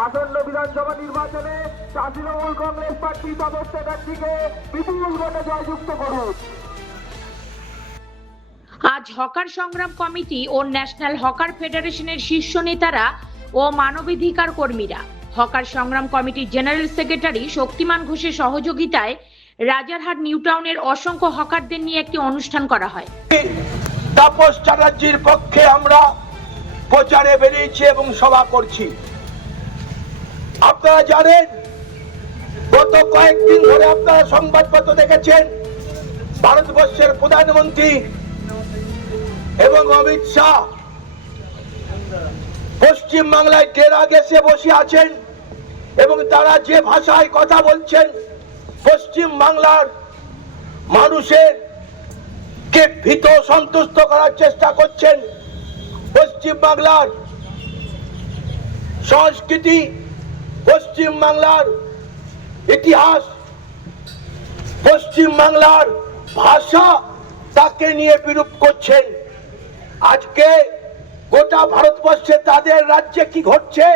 আসন্ন বিধানসভা নির্বাচনে তৃণমূল কংগ্রেস প্রার্থী তাপস চ্যাটার্জিকে বিপুল ভোটে জয়যুক্ত করুন। আজ হকার সংগ্রাম কমিটি ও ন্যাশনাল হকার ফেডারেশনের শীর্ষ নেতারা ও মানবাধিকার কর্মীরা হকার সংগ্রাম কমিটির জেনারেল সেক্রেটারি শক্তিমান ঘোষের সহযোগিতায় রাজারহাট নিউ টাউনের অসংখ্য হকারদের নিয়ে একটি অনুষ্ঠান করা হয়। তাপস চ্যাটার্জির পক্ষে আমরা প্রচারে বেরিয়েছি এবং সভা করছি। আপনারা জানেন, গত কয়েকদিন ধরে আপনারা সংবাদপত্র দেখেছেন, ভারতবর্ষের প্রধানমন্ত্রী এবং অমিত শাহ পশ্চিম বাংলায় ডেরা গেছে বসে আছেন এবং তারা যে ভাষায় কথা বলছেন পশ্চিম বাংলার মানুষের কে ভীত সন্তুষ্ট করার চেষ্টা করছেন। পশ্চিম বাংলার সংস্কৃতি, পশ্চিম বাংলার ইতিহাস, পশ্চিম বাংলার ভাষা তাকে নিয়ে বিরূপ করছেন। আজকে গোটা ভারতবর্ষে তাদের রাজ্যে কি ঘটছে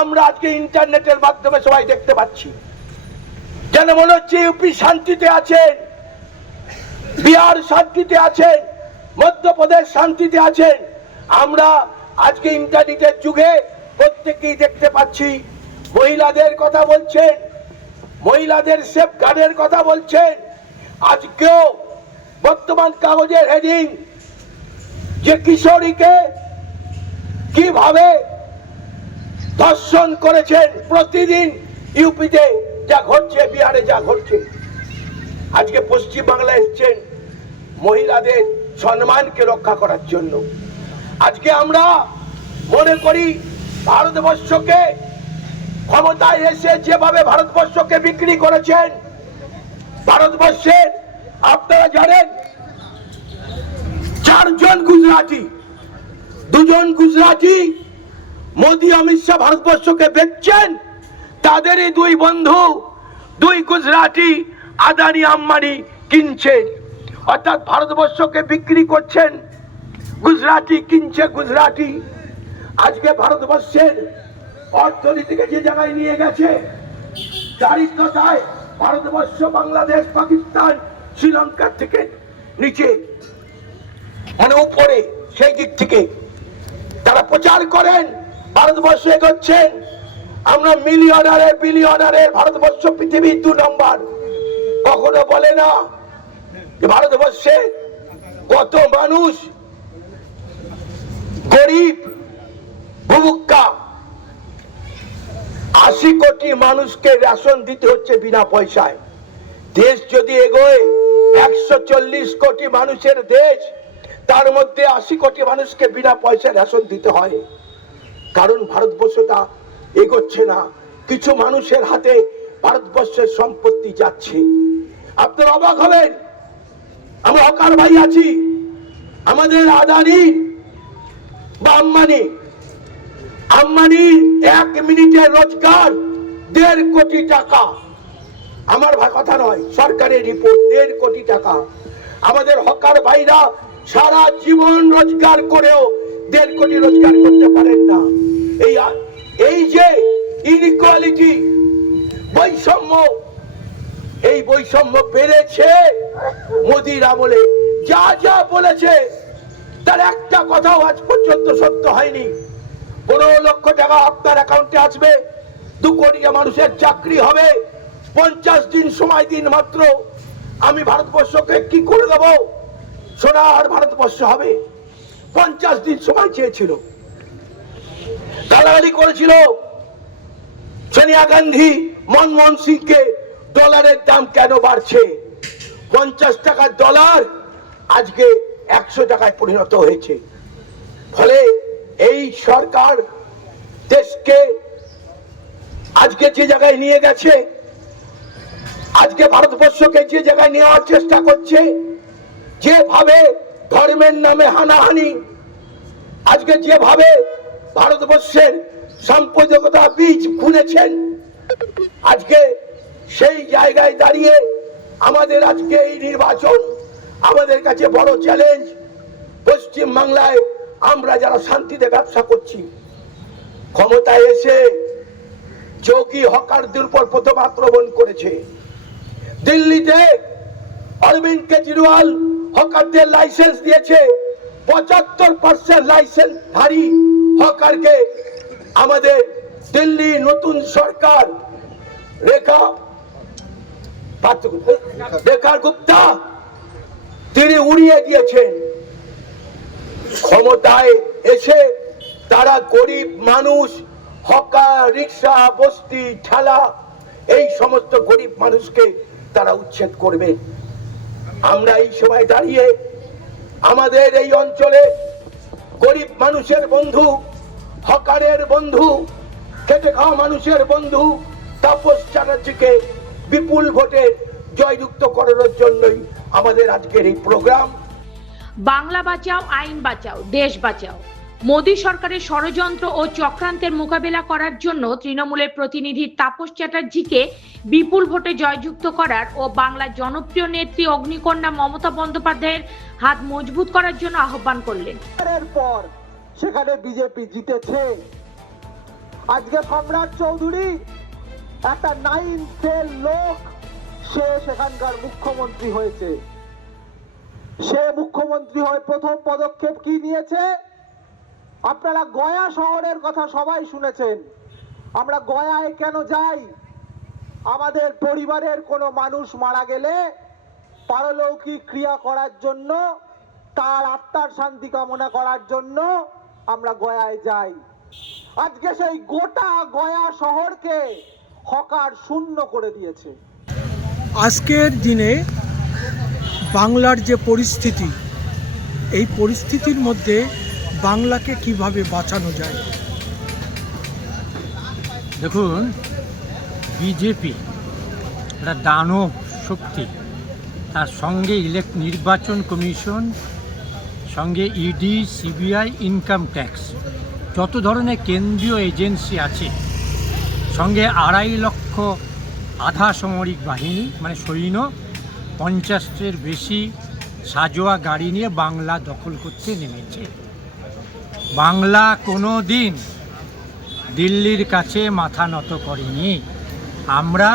আমরা আজকে ইন্টারনেটের মাধ্যমে সবাই দেখতে পাচ্ছি। যেন মনে হচ্ছে ইউপি শান্তিতে আছেন, বিহার শান্তিতে আছেন, মধ্যপ্রদেশ শান্তিতে আছেন। আমরা আজকে ইন্টারনেটের যুগে প্রত্যেকেই দেখতে পাচ্ছি মহিলাদের কথা বলছেন, মহিলাদের সেফগার্ডের কথা বলছেন। আজকেও বর্তমান কাগজের হেডিং যে কিশোরীকে কিভাবে ধর্ষণ করেছেন, প্রতিদিন ইউপিতে যা ঘটছে, বিহারে যা ঘটছে। আজকে পশ্চিম বাংলায় এসছেন মহিলাদের সম্মানকে রক্ষা করার জন্য। আজকে আমরা মনে করি ভারতবর্ষকে ক্ষমতায় এসে যেভাবে ভারতবর্ষকে বিক্রি করেছেন, ভারতবর্ষের আপনারা জানেন 4 জন গুজরাটি, 2 জন গুজরাটি মোদী অমিত শাহ ভারতবর্ষকে বেচছেন। তাদেরই 2 বন্ধু, 2 গুজরাটি আদানি আম্বানি কিনছেন, অর্থাৎ ভারতবর্ষকে বিক্রি করছেন। গুজরাটি কিনছে গুজরাটি। আজকে ভারতবর্ষের অর্থনীতিকে যে জায়গায় নিয়ে গেছে, দারিদ্রতায় ভারতবর্ষ বাংলাদেশ, পাকিস্তান, শ্রীলঙ্কার থেকে নিচে, মানে উপরে, সেই দিক থেকে তারা প্রচার করেন ভারতবর্ষ এগোচ্ছেন। আমরা মিলিয়নারে বিলিয়নারে, ভারতবর্ষ পৃথিবীর 2 নম্বর। কখনো বলে না যে ভারতবর্ষে কত মানুষ গরিব ভুভুক্কা। 80 কোটি মানুষকে রেশন দিতে হচ্ছে বিনা পয়সায়। দেশ যদি এগোয় 140 কোটি মানুষের দেশ, তার মধ্যে 80 কোটি মানুষকে বিনা পয়সায় রেশন দিতে হয়। কারণ ভারতবর্ষটা এগোচ্ছে না, কিছু মানুষের হাতে ভারতবর্ষের সম্পত্তি যাচ্ছে। আপনারা অবাক হবেন, আমরা হকার ভাই আছি, আমাদের আদানি বা আম্বানির 1 মিনিটের রোজগার 1.5 কোটি টাকা। আমার কথা নয়, সরকারের রিপোর্ট, 1.5 কোটি টাকা। আমাদের হকার ভাইরা সারা জীবন রোজগার করেও 1.5 কোটি রোজগার করতে পারেন না। এই যে ইনইকুয়ালিটি, বৈষম্য, এই বৈষম্য বেড়েছে মোদির আমলে। যা যা বলেছে তার একটা কথাও আজ পর্যন্ত সত্য হয়নি। 15 লক্ষ টাকা আপনার অ্যাকাউন্টে আসবে, 2 কোটি মানুষের চাকরি হবে, 50 দিন সময় দিন মাত্র, আমি ভারতবর্ষকে কি করে দেবো, সোনার ভারতবর্ষ হবে। 50 দিন সময় চেয়েছিল, গালাগালি করেছিল সোনিয়া গান্ধী মনমোহন সিংকে, ডলারের দাম কেন বাড়ছে। 50 টাকার ডলার আজকে 100 টাকায় পরিণত হয়েছে। ফলে এই সরকার দেশকে আজকে যে জায়গায় নিয়ে গেছে, আজকে ভারতবর্ষকে যে জায়গায় নেওয়ার চেষ্টা করছে, যেভাবে ধর্মের নামে হানাহানি, আজকে যেভাবে ভারতবর্ষের সাম্প্রদায়িকতা বীজ বুনেছেন, আজকে সেই জায়গায় দাঁড়িয়ে আমাদের আজকে এই নির্বাচন আমাদের কাছে বড় চ্যালেঞ্জ। পশ্চিম বাংলায় আমরা যারা শান্তিতে ব্যবসা করছি, ক্ষমতায় এসে যোগী হকারদের উপর প্রথম আক্রমণ করেছে। দিল্লিতে অরবিন্দ কেজরিওয়াল হকারদের লাইসেন্স দিয়েছে, 75% লাইসেন্সধারী হকারকে আমাদের দিল্লি নতুন সরকার রেখা গুপ্তা তিনি উড়িয়ে দিয়েছেন। ক্ষমতায় এসে তারা গরিব মানুষ, হকার, রিক্সা, বস্তি, ঠেলা, এই সমস্ত গরিব মানুষকে তারা উচ্ছেদ করবে। আমরা এই সময় দাঁড়িয়ে আমাদের এই অঞ্চলে গরিব মানুষের বন্ধু, হকারের বন্ধু, খেটে খাওয়া মানুষের বন্ধু তাপস চ্যাটার্জিকে বিপুল ভোটে জয়যুক্ত করানোর জন্যই আমাদের আজকের এই প্রোগ্রাম। বাংলা বাঁচাও, আইন বাঁচাও, দেশ বাঁচাও। মোদী সরকারের ষড়যন্ত্র ও চক্রান্তের মোকাবেলা করার জন্য তৃণমূলের প্রতিনিধি তাপস চ্যাটার্জিকে বিপুল ভোটে জয়যুক্ত করার ও বাংলার জনপ্রিয় নেত্রী অগ্নিকন্যা মমতা বন্দ্যোপাধ্যায়ের হাত মজবুত করার জন্য আহ্বান করলেন। পর সেখানে বিজেপি জিতেছে। আজকে সম্রাট চৌধুরী একটা 9 ফেল লোক, সে সেখানকার মুখ্যমন্ত্রী হয়েছে। সে মুখ্যমন্ত্রী হয়ে প্রথম পদক্ষেপ কি নিয়েছে? আপনারা গয়া শহরের কথা সবাই শুনেছেন। আমরা গয়ায় কেন যাই? আমাদের পরিবারের কোনো মানুষ মারা গেলে পারলৌকিক ক্রিয়া করার জন্য, তার আত্মার শান্তি কামনা করার জন্য আমরা গয়ায় যাই। আজকে সেই গোটা গয়া শহরকে হকার শূন্য করে দিয়েছে। আজকের দিনে বাংলার যে পরিস্থিতি, এই পরিস্থিতির মধ্যে বাংলাকে কিভাবে বাঁচানো যায়? দেখুন, বিজেপি একটা দানব শক্তি, তার সঙ্গে নির্বাচন কমিশন, সঙ্গে ইডি, সিবিআই, ইনকাম ট্যাক্স, যত ধরনের কেন্দ্রীয় এজেন্সি আছে, সঙ্গে 2.5 লক্ষ আধা সামরিক বাহিনী মানে সৈন্য, 50-এর বেশি সাজোয়া গাড়ি নিয়ে বাংলা দখল করতে নেমেছে। বাংলা কোনো দিন দিল্লির কাছে মাথা নত করেনি। আমরা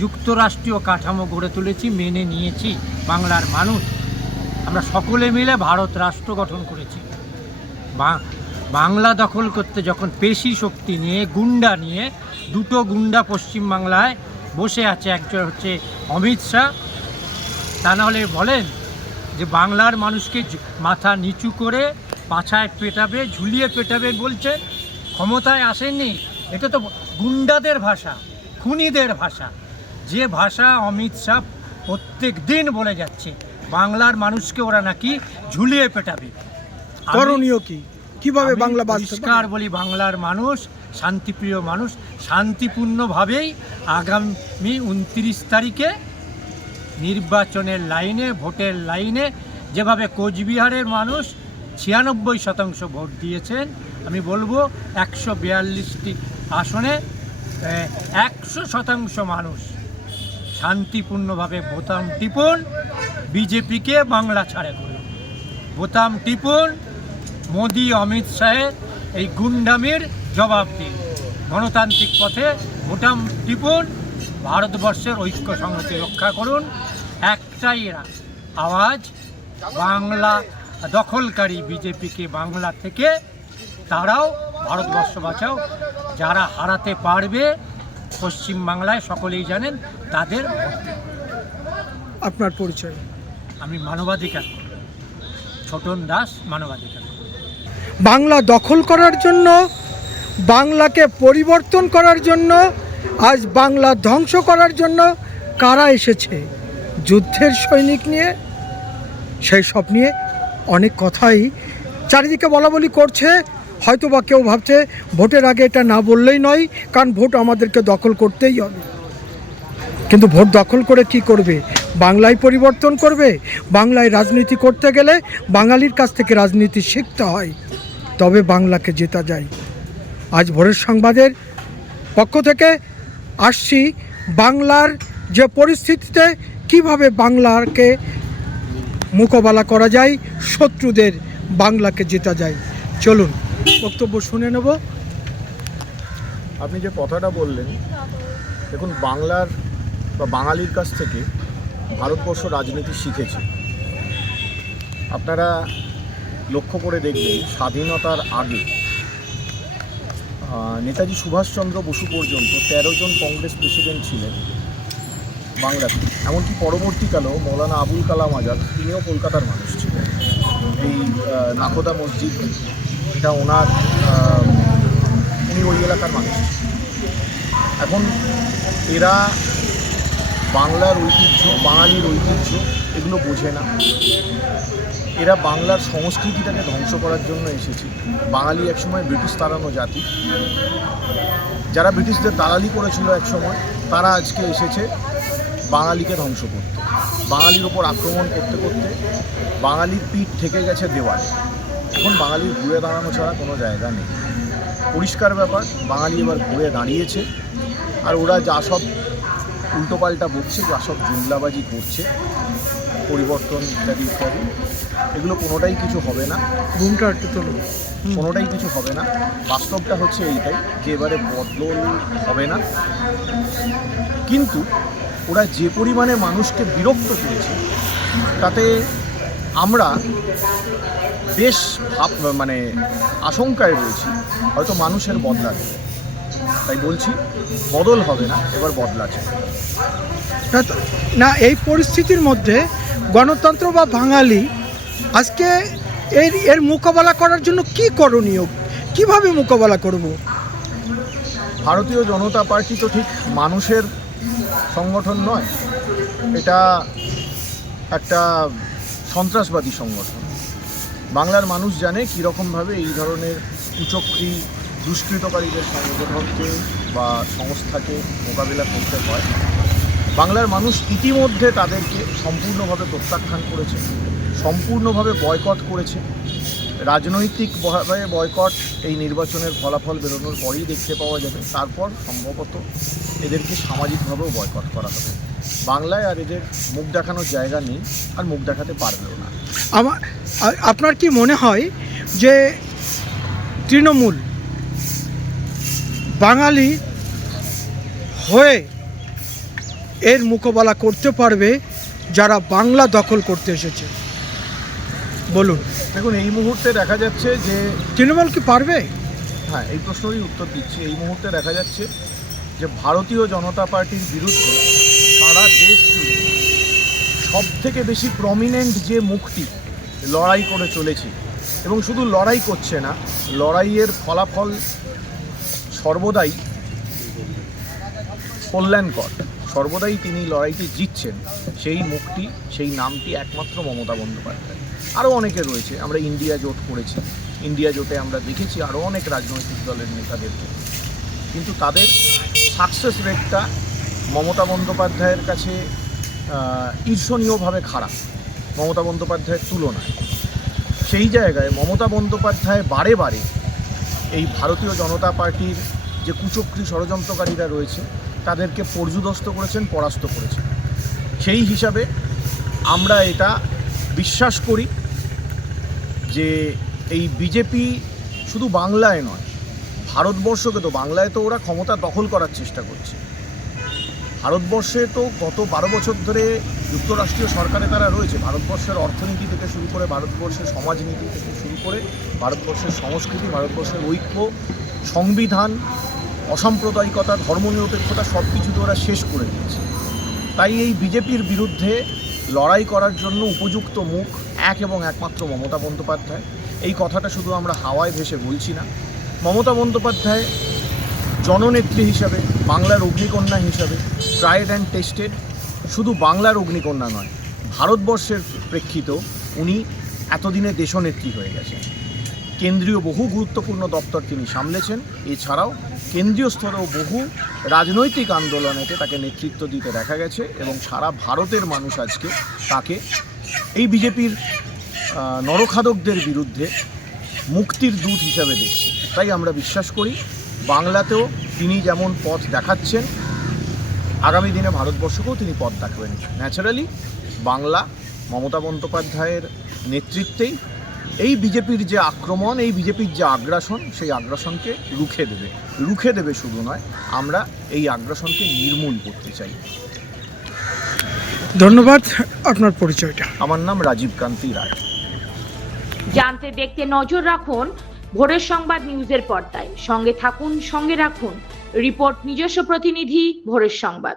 যুক্তরাষ্ট্রীয় কাঠামো গড়ে তুলেছি, মেনে নিয়েছি বাংলার মানুষ। আমরা সকলে মিলে ভারত রাষ্ট্র গঠন করেছি। বাংলা দখল করতে যখন পেশি শক্তি নিয়ে, গুন্ডা নিয়ে, 2টো গুন্ডা পশ্চিমবাংলায় বসে আছে, একজন হচ্ছে অমিত শাহ, তা নাহলে বলেন যে বাংলার মানুষকে মাথা নিচু করে পাছায় পেটাবে, ঝুলিয়ে পেটাবে বলছে। ক্ষমতায় আসেননি, এটা তো গুন্ডাদের ভাষা, খুনিদের ভাষা, যে ভাষা অমিত শাহ প্রত্যেক দিন বলে যাচ্ছে। বাংলার মানুষকে ওরা নাকি ঝুলিয়ে পেটাবে। করণীয় কি? কিভাবে বাংলা পরিষ্কার বলি, বাংলার মানুষ শান্তিপ্রিয় মানুষ, শান্তিপূর্ণভাবেই আগামী 29 তারিখে নির্বাচনের লাইনে, ভোটের লাইনে, যেভাবে কোচবিহারের মানুষ 96% ভোট দিয়েছেন, আমি বলবো 142টি আসনে 100% মানুষ শান্তিপূর্ণভাবে বোতাম টিপুন, বিজেপিকে বাংলা ছাড়ে করুন। বোতাম টিপুন, মোদি, অমিত শাহের এই গুন্ডামির জবাব দিন। গণতান্ত্রিক পথে বোতাম টিপুন, ভারতবর্ষের ঐক্য সংহতি রক্ষা করুন। একটাই আওয়াজ, বাংলা দখলকারী বিজেপিকে বাংলা থেকে তারাও, ভারতবর্ষ বাঁচাও। যারা হারাতে পারবে পশ্চিমবাংলায় সকলেই জানেন, তাদের। আপনার পরিচয়? আমি মানবাধিকার, ছোটন দাস, মানবাধিকার। বাংলা দখল করার জন্য, বাংলাকে পরিবর্তন করার জন্য, আজ বাংলা ধ্বংস করার জন্য কারা এসেছে? যুদ্ধের সৈনিক নিয়ে, সেই সব নিয়ে অনেক কথাই চারিদিকে বলাবলি করছে। হয়তো বা কেউ ভাবছে ভোটের আগে এটা না বললেই নয়, কারণ ভোট আমাদেরকে দখল করতেই হবে। কিন্তু ভোট দখল করে কি করবে? বাংলায় পরিবর্তন করবে? বাংলায় রাজনীতি করতে গেলে বাঙালির কাছ থেকে রাজনীতি শিখতে হয়, তবে বাংলাকে জেতা যায়। আজ ভোরের সংবাদের পক্ষ থেকে আসছি বাংলার যে পরিস্থিতিতে কিভাবে বাংলাকে মোকাবেলা করা যায়, শত্রুদের বাংলাকে জেতা যায়। চলুন বক্তব্য শুনে নেব। আপনি যে কথাটা বললেন, দেখুন বাংলার বা বাঙালির কাছ থেকে ভারতবর্ষ রাজনীতি শিখেছে। আপনারা লক্ষ্য করে দেখবেন স্বাধীনতার আগে নেতাজি সুভাষচন্দ্র বসু পর্যন্ত 13 জন কংগ্রেস প্রেসিডেন্ট ছিলেন বাংলাতে। এমনকি পরবর্তীকালেও মৌলানা আবুল কালাম আজাদ, তিনিও কলকাতার মানুষ ছিলেন। এই নাকোদা মসজিদ, এটা ওনার, উনি ওই এলাকার মানুষ। এখন এরা বাংলার ঐতিহ্য, বাঙালির ঐতিহ্য এগুলো বোঝে না। এরা বাংলার সংস্কৃতিটাকে ধ্বংস করার জন্য এসেছে। বাঙালি একসময় ব্রিটিশ তাড়ানো জাতি, যারা ব্রিটিশদের দালালি করেছিল একসময়, তারা আজকে এসেছে বাঙালিকে ধ্বংস করতে, বাঙালির ওপর আক্রমণ করতে করতে বাঙালির পিঠ থেকে গেছে দেওয়ালে। এখন বাঙালির ঘুরে দাঁড়ানো ছাড়া কোনো জায়গা নেই। পরিষ্কার ব্যাপার, বাঙালি এবার ঘুরে দাঁড়িয়েছে। আর ওরা যা সব উল্টোপাল্টা বকছে, যা সব জুমলাবাজি করছে, পরিবর্তন ইত্যাদি ইত্যাদি, এগুলো কোনোটাই কিছু হবে না। কোনোটাই কিছু হবে না। বাস্তবটা হচ্ছে এইটাই যে এবারে বদল হবে না। কিন্তু ওরা যে পরিমাণে মানুষকে বিরক্ত করেছে, তাতে আমরা বেশ আশঙ্কায় রয়েছি হয়তো মানুষের বদলা নেবে। তাই বলছি, বদল হবে না, এবার বদলা চাই। না, এই পরিস্থিতির মধ্যে গণতন্ত্র বা বাঙালি আজকে এর মোকাবেলা করার জন্য কি করণীয়, কিভাবে মোকাবেলা করব? ভারতীয় জনতা পার্টি তো ঠিক মানুষের সংগঠন নয়, এটা একটা সন্ত্রাসবাদী সংগঠন। বাংলার মানুষ জানে কীরকমভাবে এই ধরনের কুচক্রী দুষ্কৃতকারীদের সংগঠনকে বা সংস্থাকে মোকাবিলা করতে হয়। বাংলার মানুষ ইতিমধ্যে তাদেরকে সম্পূর্ণভাবে প্রত্যাখ্যান করেছে, সম্পূর্ণভাবে বয়কট করেছে। রাজনৈতিকভাবে বয়কট এই নির্বাচনের ফলাফল বেরোনোর পরেই দেখতে পাওয়া যাবে। তারপর সম্ভবত এদেরকে সামাজিকভাবেও বয়কট করা হবে। বাংলায় আর এদের মুখ দেখানোর জায়গা নেই, আর মুখ দেখাতে পারবেও না। আপনার কি মনে হয় যে তৃণমূল বাঙালি হয়ে এর মোকাবেলা করতে পারবে যারা বাংলা দখল করতে এসেছে? বলুন। দেখুন, এই মুহূর্তে দেখা যাচ্ছে যে তৃণমূল কি পারবে? হ্যাঁ, এই প্রশ্নেরই উত্তর দিচ্ছি। এই মুহূর্তে দেখা যাচ্ছে যে ভারতীয় জনতা পার্টির বিরুদ্ধে সারা দেশ জুড়ে সবথেকে বেশি প্রমিনেন্ট যে মুখটি লড়াই করে চলেছে, এবং শুধু লড়াই করছে না, লড়াইয়ের ফলাফল সর্বদাই কল্যাণকর, সর্বদাই তিনি লড়াইটি জিতছেন, সেই মুখটি, সেই নামটি একমাত্র মমতা বন্দ্যোপাধ্যায়। আরও অনেকে রয়েছে। আমরা ইন্ডিয়া জোট করেছি, ইন্ডিয়া জোটে আমরা দেখেছি আরও অনেক রাজনৈতিক দলের নেতাদেরকে, কিন্তু তাদের সাকসেস রেটটা মমতা বন্দ্যোপাধ্যায়ের কাছে ঈর্ষণীয়ভাবে খারাপ মমতা বন্দ্যোপাধ্যায়ের তুলনায়। সেই জায়গায় মমতা বন্দ্যোপাধ্যায় বারে বারে এই ভারতীয় জনতা পার্টির যে কুচক্রী ষড়যন্ত্রকারীরা রয়েছে তাদেরকে পর্যুদস্ত করেছেন, পরাস্ত করেছেন। সেই হিসাবে আমরা এটা বিশ্বাস করি যে এই বিজেপি শুধু বাংলায় নয়, ভারতবর্ষকে, তো বাংলায় তো ওরা ক্ষমতা দখল করার চেষ্টা করছে। ভারতবর্ষে তো গত 12 বছর ধরে যুক্তরাষ্ট্রীয় সরকারে তারা রয়েছে। ভারতবর্ষের অর্থনীতি থেকে শুরু করে, ভারতবর্ষের সমাজনীতি থেকে শুরু করে, ভারতবর্ষের সংস্কৃতি, ভারতবর্ষের ঐক্য, সংবিধান, অসাম্প্রদায়িকতা, ধর্মনিরপেক্ষতা সব কিছু তো ওরা শেষ করে দিয়েছে। তাই এই বিজেপির বিরুদ্ধে লড়াই করার জন্য উপযুক্ত মুখ এক এবং একমাত্র মমতা বন্দ্যোপাধ্যায়। এই কথাটা শুধু আমরা হাওয়ায় ভেসে বলছি না। মমতা বন্দ্যোপাধ্যায় জননেত্রী হিসাবে, বাংলার অগ্নিকন্যা হিসাবে ট্রাইড অ্যান্ড টেস্টেড। শুধু বাংলার অগ্নিকন্যা নয়, ভারতবর্ষের প্রেক্ষিতেও উনি এতদিনে দেশনেত্রী হয়ে গেছেন। কেন্দ্রীয় বহু গুরুত্বপূর্ণ দপ্তর তিনি সামলেছেন। এছাড়াও কেন্দ্রীয় স্তরেও বহু রাজনৈতিক আন্দোলনেতে তাকে নেতৃত্ব দিতে দেখা গেছে, এবং সারা ভারতের মানুষ আজকে তাকে এই বিজেপির নরখাদকদের বিরুদ্ধে মুক্তির দূত হিসাবে দেখছে। তাই আমরা বিশ্বাস করি বাংলাতেও তিনি যেমন পথ দেখাচ্ছেন, আগামী দিনে ভারতবর্ষকেও তিনি পথ দেখাবেন। ন্যাচারালি বাংলা মমতা বন্দ্যোপাধ্যায়ের নেতৃত্বেই এই বিজেপির যে আক্রমণ, এই বিজেপির যে আগ্রাসন, সেই আগ্রাসনকে রুখে দেবে শুধু নয়, আমরা এই আগ্রাসনকে নির্মূল করতে চাই। ধন্যবাদ। আপনার পরিচয়টা? আমার নাম রাজীব কান্তি রায়। জানতে দেখতে নজর রাখুন ভোরের সংবাদ নিউজের পর্দায়। সঙ্গে থাকুন, সঙ্গে রাখুন। রিপোর্ট নিজস্ব প্রতিনিধি, ভোরের সংবাদ।